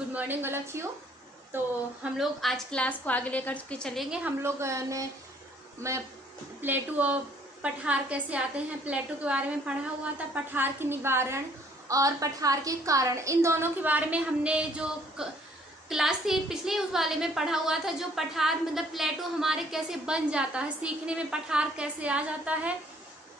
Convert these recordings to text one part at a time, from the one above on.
Good morning all of you. तो हम लोग आज क्लास को आगे लेकर के चलेंगे। हम लोग ने प्लेटो और पठार कैसे आते हैं, प्लेटो के बारे में पढ़ा हुआ था। पठार के निवारण और पठार के कारण, इन दोनों के बारे में हमने जो क्लास थी पिछली उस वाले में पढ़ा हुआ था। जो पठार मतलब प्लेटो हमारे कैसे बन जाता है, सीखने में पठार कैसे आ जाता है,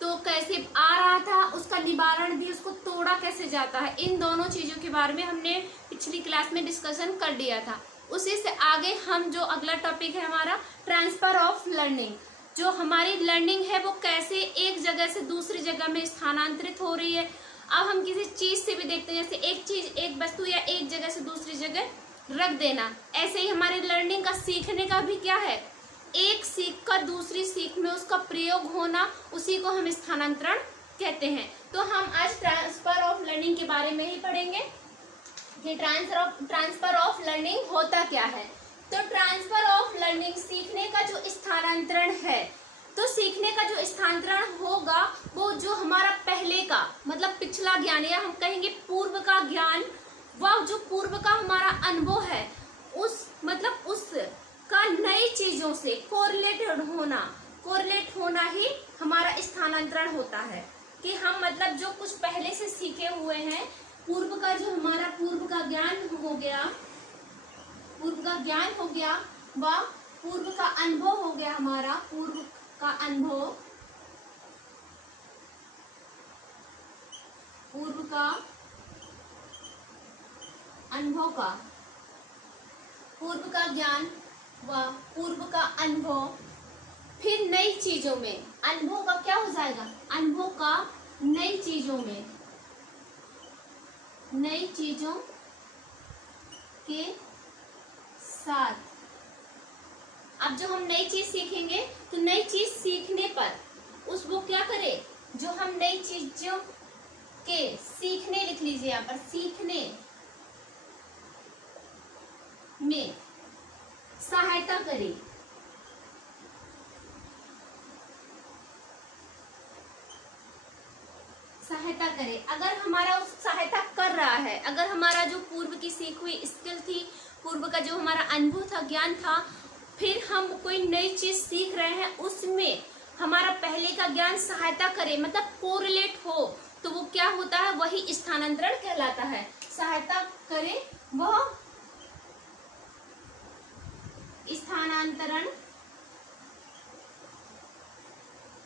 तो कैसे आ रहा था, उसका निवारण भी, उसको तोड़ा कैसे जाता है, इन दोनों चीजों के बारे में हमने पिछली क्लास में डिस्कशन कर लिया था। उसी से आगे हम जो अगला टॉपिक है हमारा ट्रांसफर ऑफ लर्निंग, जो हमारी लर्निंग है वो कैसे एक जगह से दूसरी जगह में स्थानांतरित हो रही है। अब हम किसी चीज से भी देखते हैं, जैसे एक चीज, एक वस्तु या एक जगह से दूसरी जगह रख देना, ऐसे ही हमारे लर्निंग का, सीखने का भी क्या है, एक सीख का दूसरी सीख में उसका प्रयोग होना, उसी को हम स्थानांतरण कहते हैं। तो हम आज ट्रांसफर ऑफ लर्निंग के बारे में ही पढ़ेंगे कि ट्रांसफर ऑफ लर्निंग होता क्या है। तो ट्रांसफर ऑफ लर्निंग, सीखने का जो स्थानांतरण है, तो सीखने का जो स्थानांतरण होगा वो जो हमारा पहले का मतलब पिछला ज्ञान, या हम कहेंगे पूर्व का ज्ञान, वह जो पूर्व का हमारा अनुभव है, उस मतलब उस का नई चीजों से कोरिलेट होना ही हमारा स्थानांतरण होता है। कि हम मतलब जो कुछ पहले से सीखे हुए हैं, पूर्व का जो हमारा पूर्व का ज्ञान हो गया, व पूर्व का अनुभव हो गया, हमारा पूर्व का अनुभव, पूर्व का अनुभव का, पूर्व का ज्ञान व पूर्व का अनुभव, फिर नई चीजों में, अनुभव का क्या हो जाएगा, अनुभव का नई चीजों में, नई चीजों के साथ। अब जो हम नई चीज सीखेंगे, तो नई चीज सीखने पर उस वो क्या करे, जो हम नई चीजों के सीखने, लिख लीजिए यहाँ पर, सीखने में सहायता करे, सहायता करे। अगर हमारा उस सहायता कर रहा है, अगर हमारा जो पूर्व की सीख हुई स्किल थी, पूर्व का जो हमारा अनुभव था, ज्ञान था, फिर हम कोई नई चीज सीख रहे हैं, उसमें हमारा पहले का ज्ञान सहायता करे, मतलब कोरिलेट हो, तो वो क्या होता है, वही स्थानांतरण कहलाता है। सहायता करे वह स्थानांतरण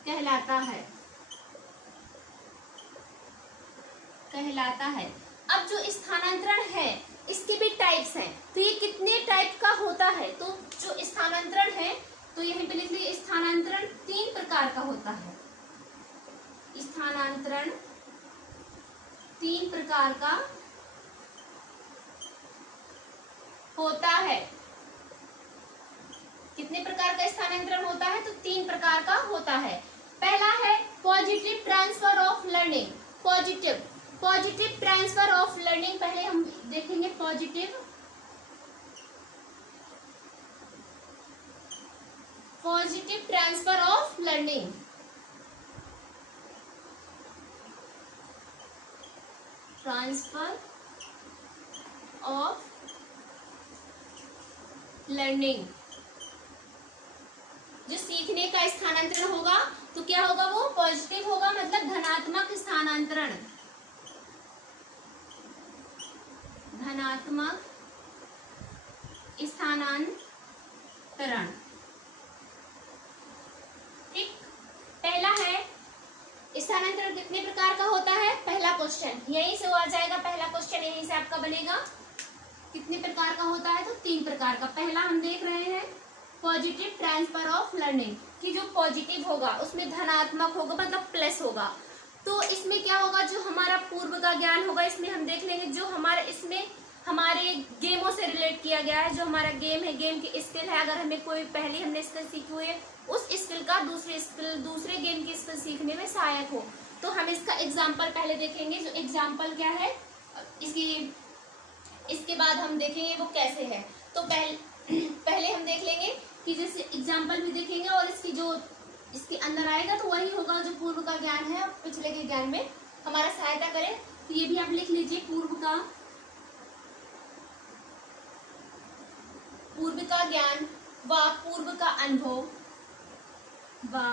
कहलाता है। अब जो स्थानांतरण है, इसके भी टाइप्स हैं। तो ये कितने टाइप का होता है, तो जो स्थानांतरण है, तो यहीं पे लिख लीजिए, स्थानांतरण 3 प्रकार का होता है। स्थानांतरण 3 प्रकार का होता है। कितने प्रकार का स्थानांतरण होता है, तो 3 प्रकार का होता है। पहला है positive transfer of learning. Positive transfer of learning पहले हम देखेंगे। Positive transfer of learning, transfer of learning, जो सीखने का स्थानांतरण होगा, तो क्या होगा, वो पॉजिटिव होगा, मतलब धनात्मक स्थानांतरण, धनात्मक स्थानांतरण। ठीक, पहला है स्थानांतरण कितने प्रकार का होता है। पहला क्वेश्चन यहीं से आ जाएगा, पहला क्वेश्चन यहीं से आपका बनेगा, कितने प्रकार का होता है, तो 3 प्रकार का। पहला हम देख रहे हैं पॉजिटिव ट्रांसफर ऑफ लर्निंग, कि जो पॉजिटिव होगा उसमें धनात्मक होगा, मतलब प्लस होगा। तो इसमें क्या होगा, जो हमारा पूर्व का ज्ञान होगा, इसमें हम देख लेंगे, जो हमारे इसमें हमारे गेमों से रिलेट किया गया है, जो हमारा गेम है, गेम की स्किल है, अगर हमें कोई पहले हमने स्किल सीखी हुई है, उस स्किल का दूसरे गेम की स्किल सीखने में सहायक हो। तो हम इसका एग्जाम्पल पहले देखेंगे, जो एग्जाम्पल क्या है, इसके बाद हम देखेंगे वो कैसे है। तो पहले हम देख लेंगे कि जैसे एग्जाम्पल भी देखेंगे, और इसकी जो इसके अंदर आएगा तो वही होगा जो पूर्व का ज्ञान है और पिछले के ज्ञान में हमारा सहायता करे। तो ये भी आप लिख लीजिए, पूर्व का पूर्व का ज्ञान व पूर्व का अनुभव व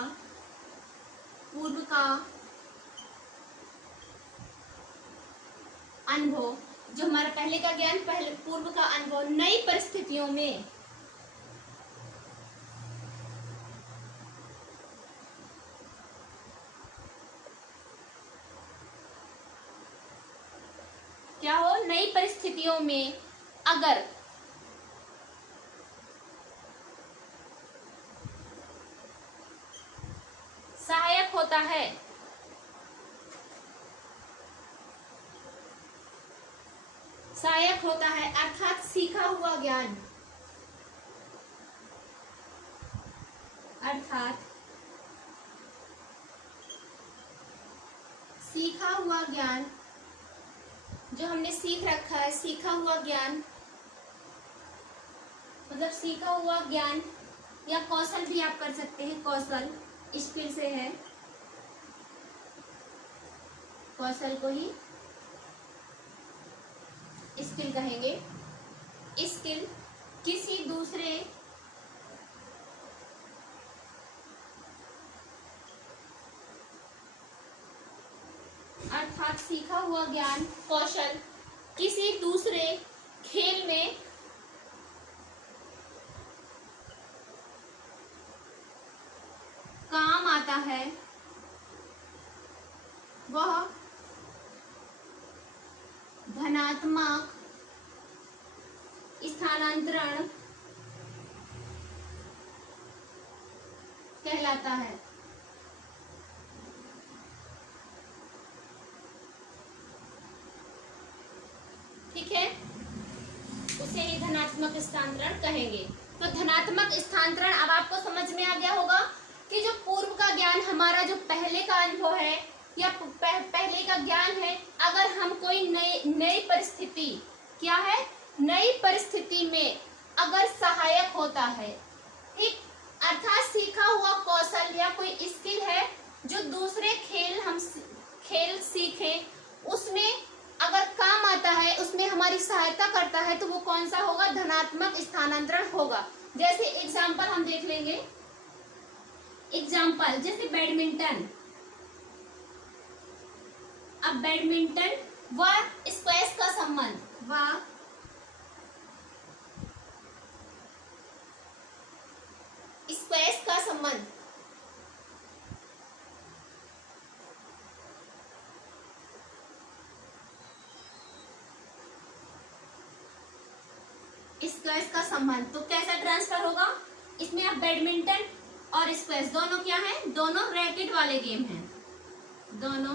पूर्व का अनुभव, जो हमारा पहले का ज्ञान, पहले पूर्व का अनुभव नई परिस्थितियों में क्या हो, नई परिस्थितियों में अगर सहायक होता है, सहायक होता है, अर्थात सीखा हुआ ज्ञान, अर्थात सीखा हुआ ज्ञान, जो हमने सीख रखा है, सीखा हुआ ज्ञान मतलब सीखा हुआ ज्ञान या कौशल भी आप कर सकते हैं, कौशल स्किल से है, कौशल को ही स्किल कहेंगे। स्किल किसी दूसरे अर्थात सीखा हुआ ज्ञान, कौशल किसी दूसरे खेल में काम आता है, वह धनात्मक स्थानांतरण कहलाता है। ठीक है, उसे ही धनात्मक स्थानांतरण कहेंगे। तो धनात्मक स्थानांतरण अब आपको समझ में आ गया होगा कि जो पूर्व का ज्ञान, हमारा जो पहले का अनुभव है या पहले का ज्ञान है, अगर हम कोई नई परिस्थिति, क्या है, नई परिस्थिति में अगर सहायक होता है, ठीक, अर्थात सीखा हुआ कौशल या कोई स्किल है जो दूसरे खेल सीखें उसमें अगर काम आता है, उसमें हमारी सहायता करता है, तो वो कौन सा होगा, धनात्मक स्थानांतरण होगा। जैसे एग्जाम्पल हम देख लेंगे, एग्जाम्पल जैसे बैडमिंटन। अब बैडमिंटन व स्क्वैश का संबंध, व स्क्वैश का संबंध, स्क्वैश का संबंध, तो कैसा ट्रांसफर होगा, इसमें अब बैडमिंटन और स्क्वैश दोनों क्या है, दोनों रैकेट वाले गेम हैं, दोनों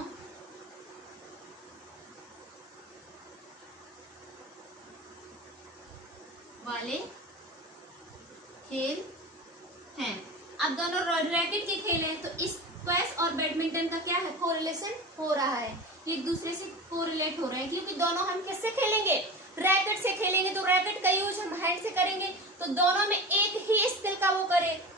वाले खेल हैं। अब दोनों रैकेट के खेल हैं, तो स्क्वैश और बैडमिंटन का क्या है, कोरिलेशन हो रहा है, एक दूसरे से कोरिलेट हो रहे हैं, क्योंकि दोनों हम किससे खेलेंगे, रैकेट से खेलेंगे, तो रैकेट का यूज हम हैंड से करेंगे, तो दोनों में एक ही स्किल का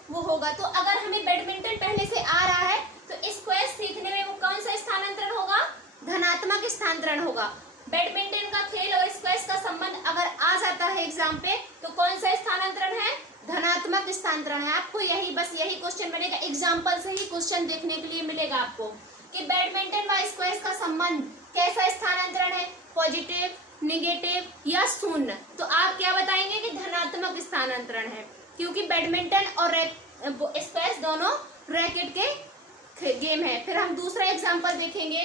वो होगा। तो अगर हमें बैडमिंटन पहले से आ रहा है तो स्क्वैश सीखने में वो कौन सा स्थानांतरण होगा, धनात्मक स्थानांतरण होगा। बैडमिंटन का खेल और स्क्वैश का संबंध अगर आ जाता है एग्जाम पे, तो कौन सा स्थानांतरण है, धनात्मक स्थानांतरण है। आपको यही क्वेश्चन बनेगा, एग्जाम्पल से ही क्वेश्चन देखने के लिए मिलेगा आपको कि बैडमिंटन व स्क्वैश का संबंध कैसा स्थानांतरण है, पॉजिटिव, नेगेटिव या शून्य। तो आप क्या बताएंगे कि धनात्मक स्थानांतरण है, क्योंकि बैडमिंटन और स्क्वैश दोनों रैकेट के गेम है। फिर हम दूसरा एग्जांपल देखेंगे,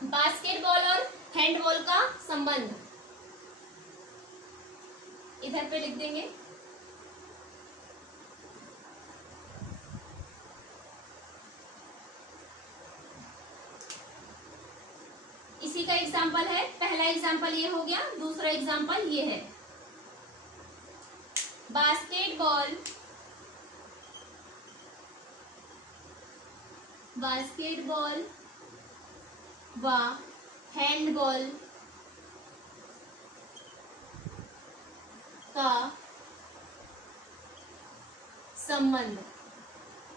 बास्केटबॉल और हैंडबॉल का संबंध, इधर पे लिख देंगे। इसी का एग्जांपल है, पहला एग्जांपल ये हो गया, दूसरा एग्जांपल ये है, बास्केटबॉल व हैंडबॉल का संबंध।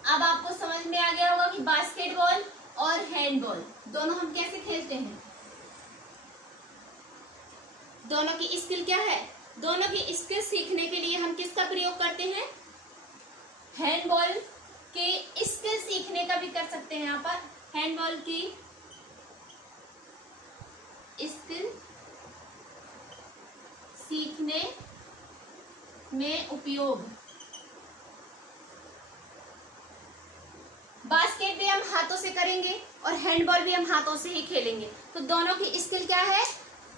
अब आपको समझ में आ गया होगा कि बास्केटबॉल और हैंडबॉल दोनों हम कैसे खेलते हैं, दोनों की स्किल क्या है, दोनों की स्किल सीखने के लिए हम किसका प्रयोग करते हैं? हैंडबॉल के स्किल सीखने का भी कर सकते हैं। यहाँ पर हैंडबॉल की स्किल सीखने में उपयोग। बास्केट भी हम हाथों से करेंगे और हैंडबॉल भी हम हाथों से ही खेलेंगे, तो दोनों की स्किल क्या है?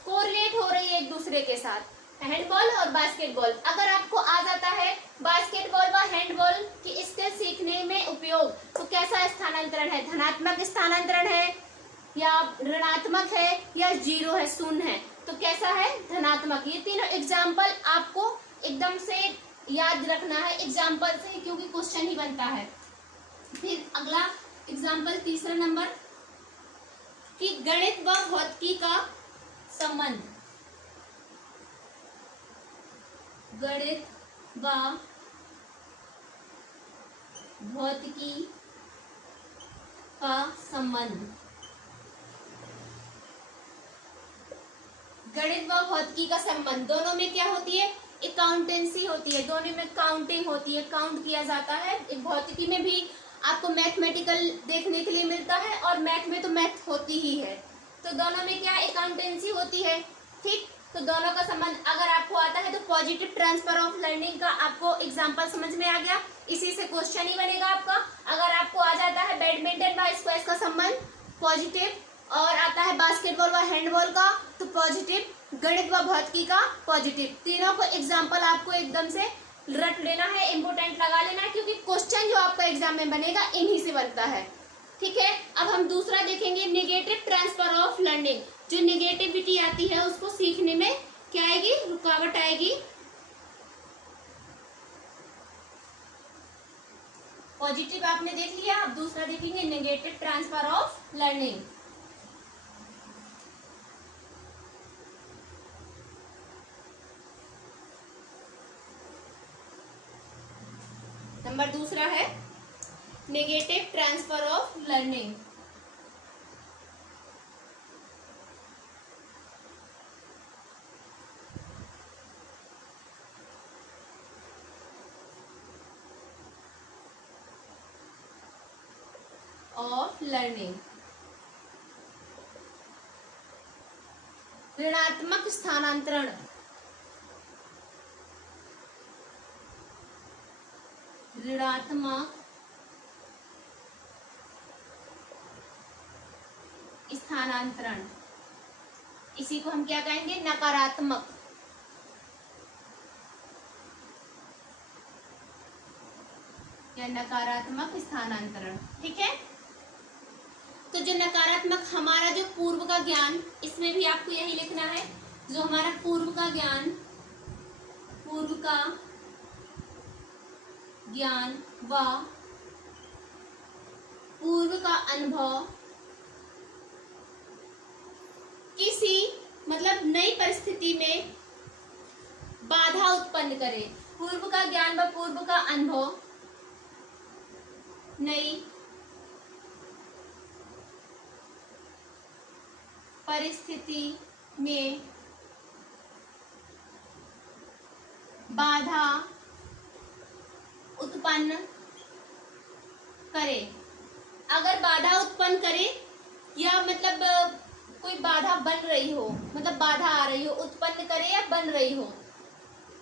कोरिलेट हो रही है एक दूसरे के साथ, हैंडबॉल और बास्केटबॉल। अगर आपको आ जाता है बास्केटबॉल व हैंडबॉल की स्किल सीखने में उपयोग, तो कैसा स्थानांतरण है? धनात्मक स्थानांतरण है या ऋणात्मक है या जीरो है, शून्य है? तो कैसा है? धनात्मक। ये तीनों एग्जाम्पल आपको एकदम से याद रखना है एग्जाम्पल से, क्योंकि क्वेश्चन ही बनता है। फिर अगला एग्जाम्पल तीसरा नंबर कि गणित व भौतिकी का संबंध। गणित व भौतिकी का संबंध। गणित व भौतिकी का संबंध दोनों में क्या होती है? अकाउंटेंसी होती है, दोनों में काउंटिंग होती है, काउंट किया जाता है। भौतिकी में भी आपको मैथमेटिकल देखने के लिए मिलता है और मैथ में तो मैथ होती ही है, तो दोनों में क्या अकाउंटेंसी होती है। ठीक, तो दोनों का संबंध अगर आपको आता है तो पॉजिटिव ट्रांसफर ऑफ लर्निंग का आपको एग्जांपल समझ में आ गया, इसी से क्वेश्चन ही बनेगा आपका। अगर आपको आ जाता है बैडमिंटन व स्क्वैश का संबंध पॉजिटिव, और आता है बास्केटबॉल व हैंडबॉल का तो पॉजिटिव, गणित व भौतिकी का पॉजिटिव। तीनों को एग्जाम्पल आपको एकदम से रट लेना है, इंपोर्टेंट लगा लेना है, क्योंकि क्वेश्चन जो आपका एग्जाम में बनेगा इन्हीं से बनता है। ठीक है, अब हम दूसरा देखेंगे नेगेटिव ट्रांसफर ऑफ लर्निंग। जो नेगेटिविटी आती है उसको सीखने में क्या आएगी? रुकावट आएगी। पॉजिटिव आपने देख लिया, अब दूसरा देखेंगे negative transfer of learning. Number दूसरा है negative transfer of learning. Of learning. ऋणात्मक स्थानांतरण। ऋणात्मक स्थानांतरण, इसी को हम क्या कहेंगे? नकारात्मक। या नकारात्मक स्थानांतरण। ठीक है, तो जो नकारात्मक हमारा जो पूर्व का ज्ञान, इसमें भी आपको यही लिखना है, जो हमारा पूर्व का ज्ञान व पूर्व का अनुभव किसी मतलब नई परिस्थिति में बाधा उत्पन्न करे। पूर्व का ज्ञान व पूर्व का अनुभव नई परिस्थिति में बाधा उत्पन्न करे। अगर बाधा उत्पन्न करे या मतलब कोई बाधा बन रही हो, मतलब बाधा आ रही हो, उत्पन्न करे या बन रही हो,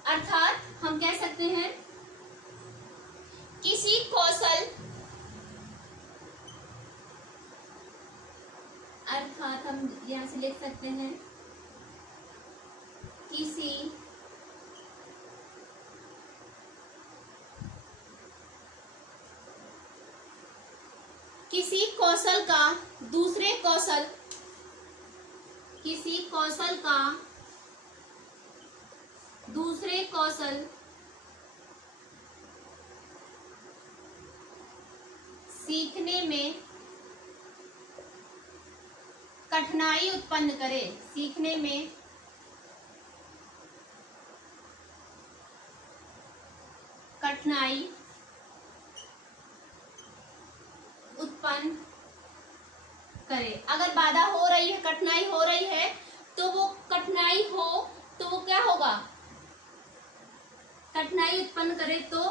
अर्थात हम कह सकते हैं किसी कौशल, अर्थात हम यहां से लिख सकते हैं किसी कौशल का दूसरे कौशल, किसी कौशल का दूसरे कौशल सीखने में कठिनाई उत्पन्न करे। सीखने में कठिनाई उत्पन्न करे। अगर बाधा हो रही है, कठिनाई हो रही है, तो वो कठिनाई हो तो वो क्या होगा? कठिनाई उत्पन्न करे तो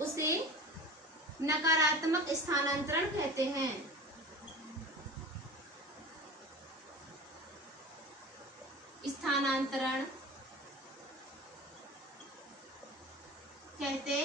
उसे नकारात्मक स्थानांतरण कहते हैं। स्थानांतरण कहते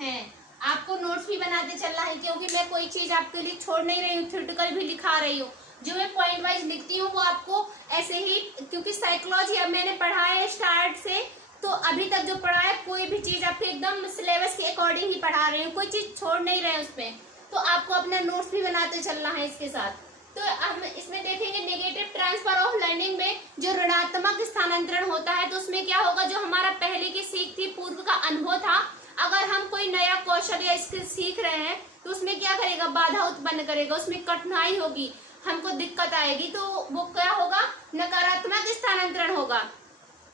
हैं। आपको नोट्स भी बनाते चलना है, क्योंकि मैं कोई चीज आपके लिए छोड़ नहीं रही हूँ, थ्योरेटिकल भी लिखा रही हूँ। जो मैं पॉइंट वाइज लिखती हूँ वो आपको ऐसे ही, क्योंकि साइकोलॉजी अब मैंने पढ़ा है स्टार्ट से, तो अभी तक जो पढ़ा है कोई भी चीज आपको एकदम सिलेबस के अकॉर्डिंग ही पढ़ा रही हूँ, कोई चीज छोड़ नहीं रहे उसमें। तो आपको अपना नोट्स भी बनाते चलना है इसके साथ। तो हम इसमें देखेंगे नेगेटिव ट्रांसफर ऑफ लर्निंग में जो ऋणात्मक स्थानांतरण होता है, तो उसमें क्या होगा, जो हमारा पहले की सीख थी, पूर्व का अनुभव था, अगर हम कोई नया कौशल या स्किल सीख रहे हैं तो उसमें क्या करेगा, बाधा उत्पन्न करेगा, उसमें कठिनाई होगी, हमको दिक्कत आएगी, तो वो क्या होगा, नकारात्मक स्थानांतरण होगा।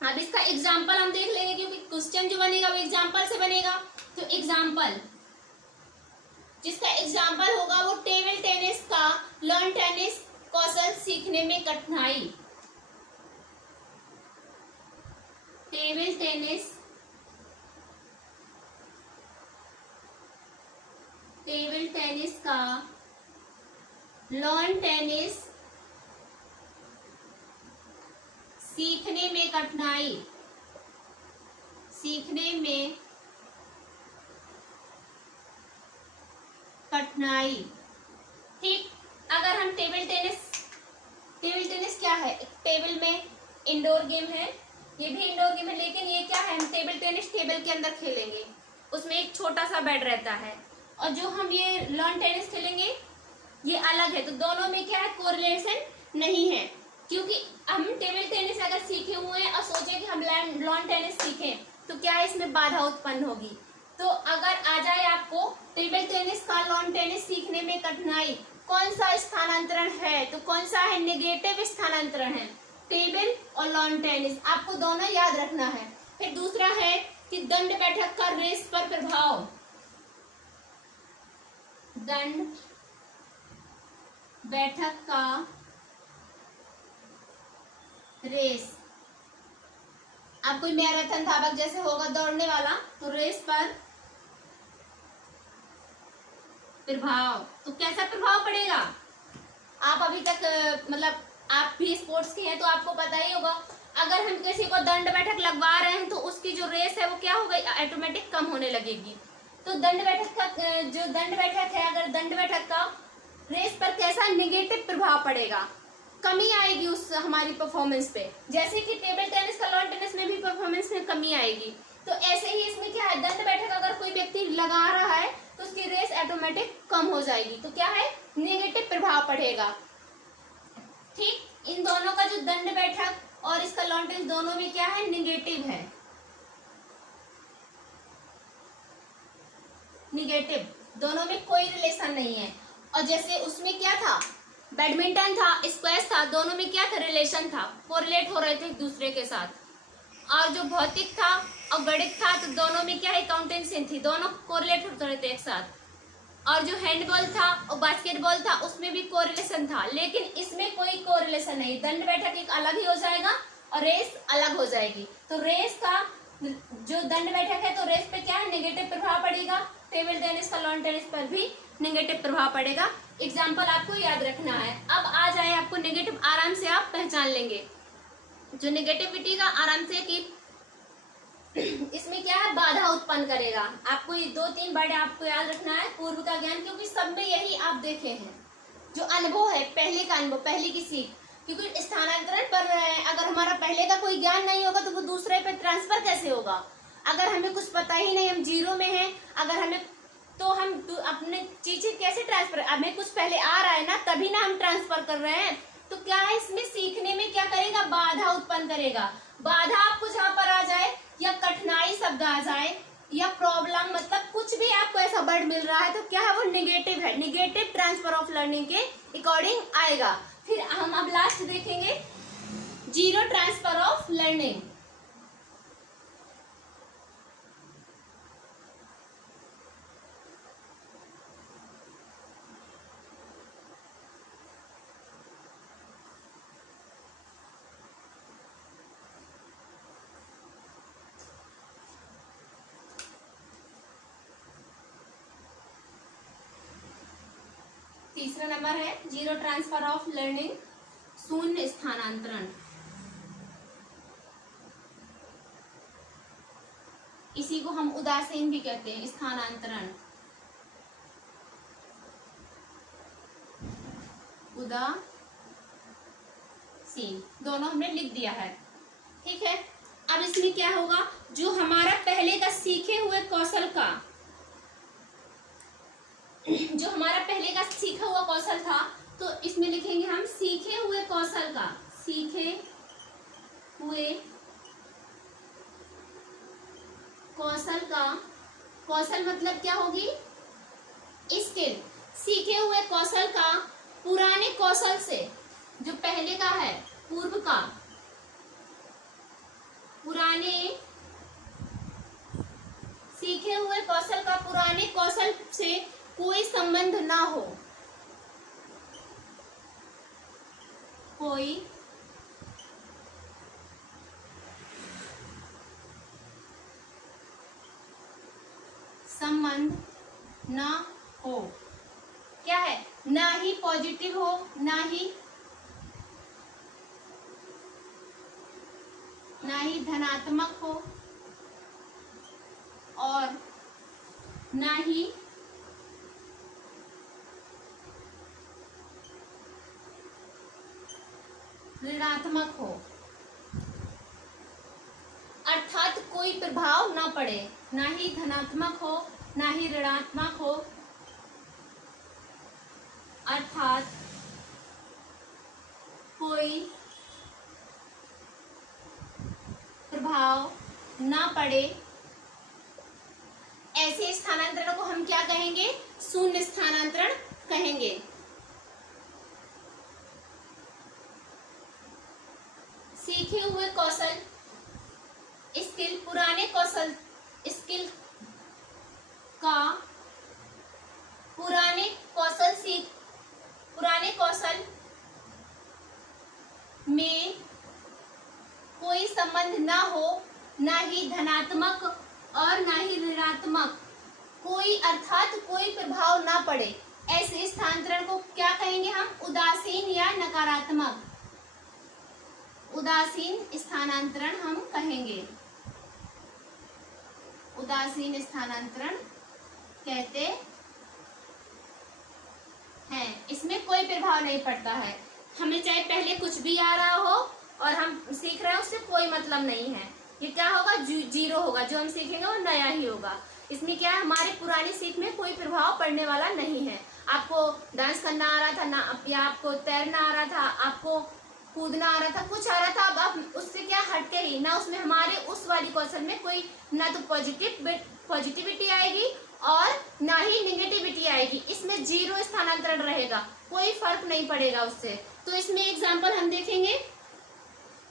अब इसका एग्जाम्पल हम देख लेंगे, क्योंकि क्वेश्चन जो बनेगा वो एग्जाम्पल से बनेगा। तो एग्जाम्पल, जिसका एग्जाम्पल होगा वो टेबल टेनिस का लॉन टेनिस कौशल सीखने में कठिनाई। टेबल टेनिस, टेबल टेनिस का लॉन टेनिस सीखने में कठिनाई, सीखने में कठिनाई। ठीक, अगर हम टेबल टेनिस क्या है, टेबल में इंडोर गेम है, ये भी इंडोर गेम है, लेकिन ये क्या है, हम टेबल टेनिस टेबल के अंदर खेलेंगे, उसमें एक छोटा सा बेड रहता है, और जो हम ये लॉन टेनिस खेलेंगे ये अलग है। तो दोनों में क्या है, कोरिलेशन नहीं है, क्योंकि हम टेबल टेनिस अगर सीखे हुए हैं और सोचे कि हम लॉन टेनिस सीखें तो क्या है, इसमें बाधा उत्पन्न होगी। तो अगर आ जाए आपको टेबल टेनिस का लॉन टेनिस सीखने में कठिनाई, कौन सा स्थानांतरण है, तो कौन सा है, नेगेटिव स्थानांतरण है, टेबल और लॉन टेनिस, आपको दोनों याद रखना है। फिर दूसरा है कि दंड बैठक का रेस पर प्रभाव, दंड बैठक का रेस, अब कोई मैराथन धावक जैसे होगा दौड़ने वाला, तो रेस पर प्रभाव, तो कैसा प्रभाव पड़ेगा, आप अभी तक मतलब आप भी स्पोर्ट्स के हैं तो आपको पता ही होगा, अगर हम किसी को दंड बैठक लगवा रहे हैं तो उसकी जो रेस है वो क्या होगा, ऑटोमेटिक कम होने लगेगी। तो दंड बैठक का जो दंड बैठक है, अगर दंड बैठक का रेस पर कैसा नेगेटिव प्रभाव पड़ेगा, कमी आएगी उस हमारी परफॉर्मेंस पे, जैसे कि टेबल टेनिस का लॉन टेनिस में भी परफॉर्मेंस में कमी आएगी। तो ऐसे ही इसमें क्या है, दंड बैठक अगर कोई व्यक्ति लगा रहा है तो उसकी रेस ऑटोमेटिक कम हो जाएगी, तो क्या है, नेगेटिव प्रभाव पड़ेगा। ठीक, इन दोनों का जो दंड बैठक और इसका लॉन टेनिस दोनों में क्या है, नेगेटिव है, नेगेटिव, दोनों में कोई रिलेशन नहीं है। और जैसे उसमें क्या था, बैडमिंटन था, स्क्वैश था, दोनों में क्या था, रिलेशन था, कोरिलेट हो रहे थे एक दूसरे के साथ। और जो भौतिक था और गणित था, तो दोनों में क्या है, अकाउंटेंसी थी, दोनों कोरिलेट होते रहे थे एक साथ। और जो हैंडबॉल था और बास्केटबॉल था उसमें भी कोरिलेशन था, लेकिन इसमें कोई कोरिलेशन नहीं, दंड बैठक एक अलग ही हो जाएगा और रेस अलग हो जाएगी। तो रेस का जो दंड बैठक है तो रेस पे क्या है, नेगेटिव प्रभाव पड़ेगा, टेबल टेनिस का लॉन टेनिस पर भी नेगेटिव प्रभाव पड़ेगा। एग्जाम्पल आपको याद रखना है। अब आ जाए आपको नेगेटिव, आराम से आप पहचान लेंगे जो नेगेटिविटी का, आराम से कि इसमें क्या है, बाधा उत्पन्न करेगा। आपको ये 2-3 वर्ड आपको याद रखना है, पूर्व का ज्ञान, क्योंकि सब में यही आप देखे हैं, जो अनुभव है, पहले का अनुभव, पहले की सीख, क्योंकि स्थानांतरण कर रहे हैं, अगर हमारा पहले का कोई ज्ञान नहीं होगा तो वो दूसरे पे ट्रांसफर कैसे होगा। अगर हमें कुछ पता ही नहीं, हम जीरो में हैं, अगर हमें, तो हम अपने चीजें कैसे ट्रांसफर, हमें कुछ पहले आ रहा है ना, तभी ना हम ट्रांसफर कर रहे हैं। तो क्या है, इसमें सीखने में क्या करेगा, बाधा उत्पन्न करेगा। बाधा आपको जहां पर आ जाए, या कठिनाई शब्द आ जाए, या प्रॉब्लम, मतलब कुछ भी आपको ऐसा वर्ड मिल रहा है तो क्या है, वो निगेटिव है, निगेटिव ट्रांसफर ऑफ लर्निंग के अकॉर्डिंग आएगा। फिर हम अब लास्ट देखेंगे जीरो ट्रांसफर ऑफ लर्निंग। तीसरा नंबर है जीरो ट्रांसफर ऑफ लर्निंग, शून्य स्थानांतरण। इसी को हम उदासीन भी कहते हैं, स्थानांतरण, उदासीन, दोनों हमने लिख दिया है। ठीक है, अब इसमें क्या होगा, जो हमारा पहले का सीखे हुए कौशल का, जो हमारा पहले का सीखा हुआ कौशल था, तो इसमें लिखेंगे हम सीखे हुए कौशल का, सीखे हुए कौशल का, कौशल मतलब क्या होगी, स्किल, सीखे हुए कौशल का पुराने कौशल से, जो पहले का है, पूर्व का, पुराने सीखे हुए कौशल का पुराने कौशल से कोई संबंध ना हो, कोई संबंध ना हो, क्या है, ना ही पॉजिटिव हो, ना ही धनात्मक हो, और ना ही ऋणात्मक हो, अर्थात कोई प्रभाव ना पड़े, ना ही धनात्मक हो, ना ही ऋणात्मक हो, अर्थात कोई प्रभाव ना पड़े, ऐसे स्थानांतरण को हम क्या कहेंगे, शून्य स्थानांतरण कहेंगे। सीखे हुए कौशल, स्किल, पुराने कौशल, स्किल का पुराने कौशल में कोई संबंध ना हो, ना ही धनात्मक और ना ही ऋणात्मक, कोई अर्थात कोई प्रभाव ना पड़े, ऐसे स्थानांतरण को क्या कहेंगे हम, उदासीन या नकारात्मक, उदासीन स्थानांतरण हम कहेंगे, उदासीन स्थानांतरण कहते हैं। इसमें कोई प्रभाव नहीं पड़ता है, हमें चाहे पहले कुछ भी आ रहा हो और हम सीख रहे हैं, उससे कोई मतलब नहीं है, ये क्या होगा, जीरो होगा, जो हम सीखेंगे वो नया ही होगा। इसमें क्या है, हमारी पुरानी सीख में कोई प्रभाव पड़ने वाला नहीं है। आपको डांस करना आ रहा था ना, या आपको तैरना आ रहा था, आपको कूदना आ रहा था, कुछ आ रहा था, अब आप उससे क्या हटके ही ना, उसमें हमारे उस वाली कौशल में कोई ना तो पॉजिटिविटी आएगी और ना ही निगेटिविटी आएगी, इसमें जीरो स्थानांतरण रहेगा, कोई फर्क नहीं पड़ेगा उससे। तो इसमें एग्जाम्पल हम देखेंगे,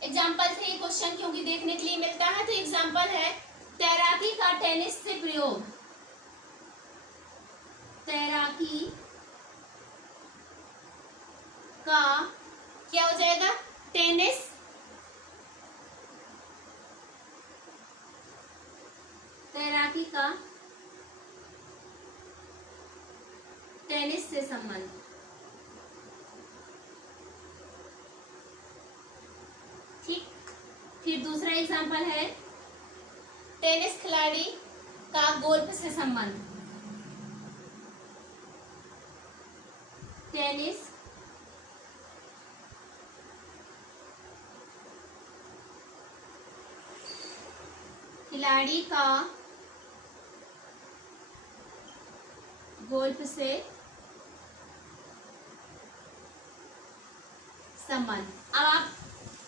एग्जाम्पल से ये क्वेश्चन क्योंकि देखने के लिए मिलता है, तो एग्जाम्पल है तैराकी का टेनिस से प्रयोग, तैराकी का क्या हो जाएगा, टेनिस, तैराकी का टेनिस से संबंध। ठीक, फिर दूसरा एग्जांपल है टेनिस खिलाड़ी का गोल्फ से संबंध, टेनिस खिलाड़ी का गोल्फ से संबंध। अब आप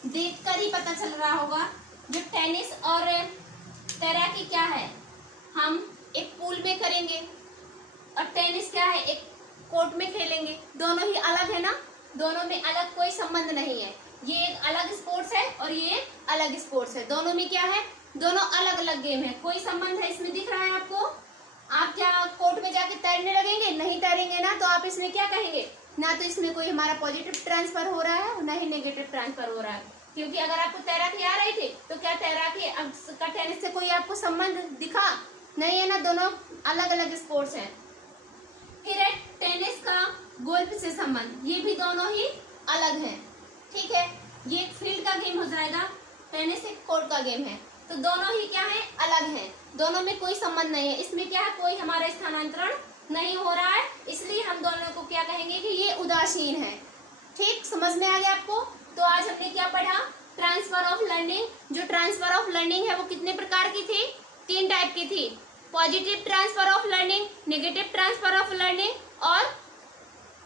देखकर ही पता चल रहा होगा, जो टेनिस और तैराकी क्या है, हम एक पूल में करेंगे और टेनिस क्या है, एक कोर्ट में खेलेंगे, दोनों ही अलग है ना, दोनों में अलग कोई संबंध नहीं है, ये एक अलग स्पोर्ट्स है और ये अलग स्पोर्ट्स है, दोनों में क्या है, दोनों अलग अलग गेम है, कोई संबंध है इसमें दिख रहा है आपको। आप क्या कोर्ट में जाके तैरने लगेंगे, नहीं तैरेंगे ना, तो आप इसमें क्या कहेंगे, ना तो इसमें कोई हमारा पॉजिटिव ट्रांसफर हो रहा है, ना ही नेगेटिव ट्रांसफर हो रहा है, क्योंकि अगर आपको तैराकी आ रही थी तो क्या तैराकी का टेनिस से कोई आपको संबंध दिखा, नहीं है ना, दोनों अलग अलग स्पोर्ट्स हैं। फिर है टेनिस का गोल्फ से संबंध, ये भी दोनों ही अलग हैं, ठीक है। ये फील्ड का गेम हो जाएगा, टेनिस एक कोर्ट का गेम है, तो दोनों ही क्या है, अलग हैं, दोनों में कोई संबंध नहीं है। इसमें क्या है, कोई हमारा स्थानांतरण नहीं हो रहा है, इसलिए हम दोनों को क्या कहेंगे कि ये उदासीन है। ठीक, समझ में आ गया आपको। तो आज हमने क्या पढ़ा, ट्रांसफर ऑफ लर्निंग। जो ट्रांसफर ऑफ लर्निंग है वो कितने प्रकार की थी, 3 टाइप की थी, positive transfer of learning, negative transfer of learning और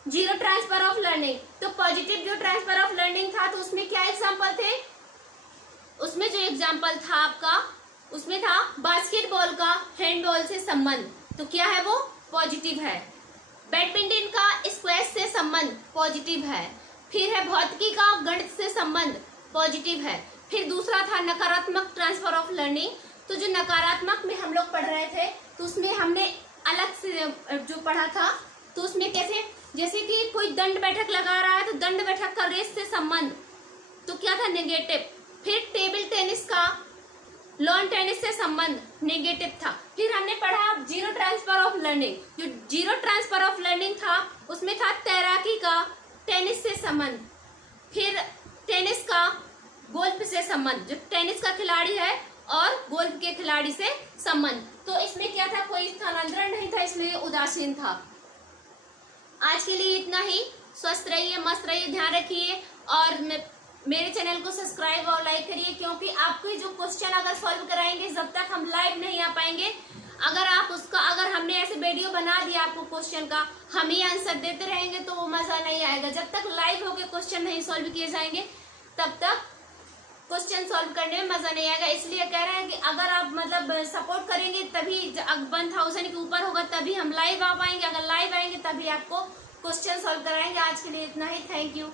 जीरो ट्रांसफर ऑफ लर्निंग। तो पॉजिटिव जो ट्रांसफर ऑफ लर्निंग था, तो उसमें क्या एग्जाम्पल थे, उसमें जो एग्जाम्पल था आपका, उसमें था बास्केटबॉल का हैंडबॉल से संबंध, तो क्या है वो पॉजिटिव है। बैडमिंटन का स्क्वैश से संबंध पॉजिटिव है। फिर है भौतिकी का गणित से संबंध पॉजिटिव है। फिर दूसरा था नकारात्मक ट्रांसफर ऑफ लर्निंग। तो जो नकारात्मक में हम लोग पढ़ रहे थे, तो उसमें हमने अलग से जो पढ़ा था, तो उसमें कैसे, जैसे कि कोई दंड बैठक लगा रहा है, तो दंड बैठक का रेस से संबंध, तो क्या था, नेगेटिव। फिर टेबल टेनिस का लॉन टेनिस से संबंध नेगेटिव था। फिर हमने पढ़ा जीरो ट्रांसफर ऑफ लर्निंग। जो जीरो ट्रांसफर ऑफ लर्निंग था, उसमें था तैराकी का टेनिस से संबंध। फिर टेनिस का गोल्फ से संबंध, जो टेनिस का खिलाड़ी है और गोल्फ के खिलाड़ी से संबंध। तो इसमें क्या था, कोई स्थानांतरण नहीं था, इसलिए उदासीन था। आज के लिए इतना ही। स्वस्थ रहिए, मस्त रहिए, ध्यान रखिए और मेरे चैनल को सब्सक्राइब और लाइक करिए, क्योंकि आपके जो क्वेश्चन अगर सॉल्व कराएंगे, जब तक हम लाइव नहीं आ पाएंगे, अगर हमने ऐसे वीडियो बना दिया आपको क्वेश्चन का, हम ही आंसर देते रहेंगे, तो वो मजा नहीं आएगा। जब तक लाइव होके क्वेश्चन नहीं सॉल्व किए जाएंगे, तब तक क्वेश्चन सॉल्व करने में मजा नहीं आएगा। इसलिए कह रहे हैं कि अगर आप मतलब सपोर्ट करेंगे, तभी 1000 के ऊपर होगा, तभी हम लाइव आ पाएंगे। अगर लाइव आएंगे तभी आपको क्वेश्चन सॉल्व कराएंगे। आज के लिए इतना ही, थैंक यू।